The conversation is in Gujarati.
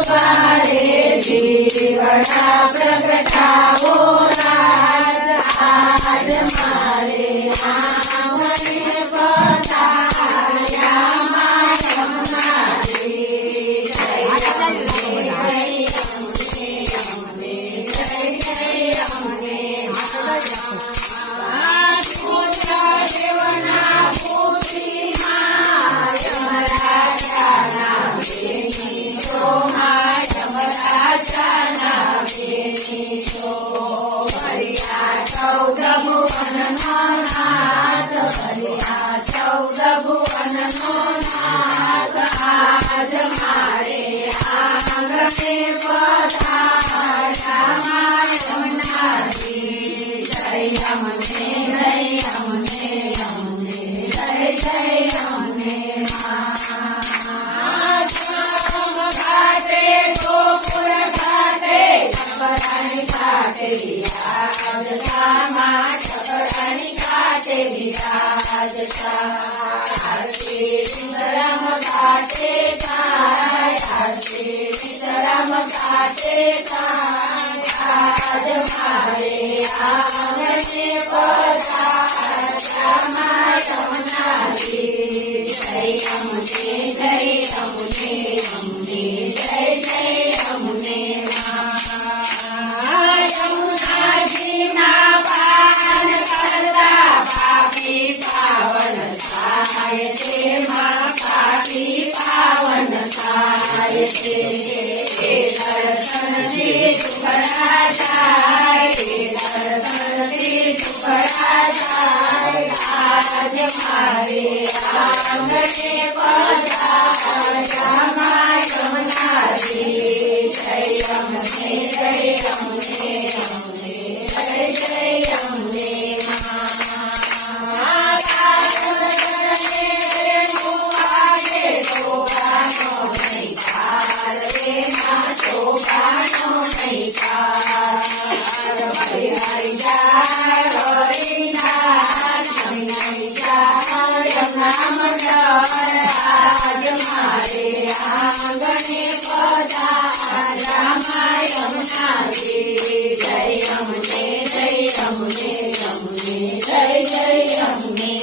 બારે જીવડા પ્રગટાવો રાજ આજ મારે આંગણે પધાર્યા માયમ નારી આજ મારે આંગણે પધાર્યા માયમ નારી જય અમને જય અમને અમને જય જય અમને ઘાટે ગોકુળ ઘાટે ઠકરાણી ઘાટે બિરાજતા મા ઠકરાણી ઘાટે બિરાજતા આરતી સીતારામ ઘાટે થાય આરતી સીતારામ ઘાટે થાય આજ મારે આંગણે પધાર્યા માયમ નારી જય અમને જય અમને અમને જય જય અમને યમુનાજીના પાન કરતા પાપી પાવન થાય છે મા પાપી પાવન થાય છે દર્શનથી ટુકડા જાય દર્શનથી ટુકડા જાય આજ મારે આંગણે પધાર્યા માયમ નારી જય અમને જય અમને અમને જય જય અમને આજ મારે આંગણે પધાર્યા માયમ નારી જય અમને જય અમને અમને જય જય અમને